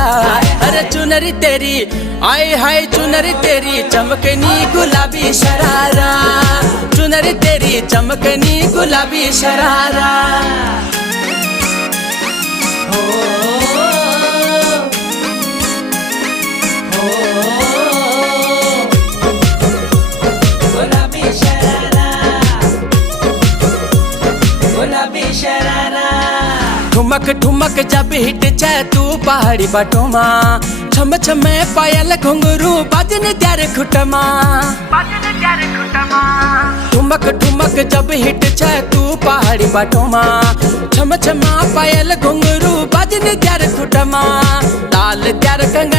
शरारा। अरे चुनरी तेरी आए हाय चुनरी तेरी चमकनी गुलाबी शरारा, चुनरी तेरी चमकनी गुलाबी शरारा। गुलाबी शरारा, गुलाबी शरारा। ठुमक ठुमक जब हिट जाए तू पहाड़ी बटोमा, छम छम पायल घुंघरू बाजन त्यारे खुटमा, ठुमक ठुमक जब हिट जाए तू पहाड़ी बटोमा, छम छम पायल घुंघरू बाजन त्यारे खुटमा, ताल त्यार कंगन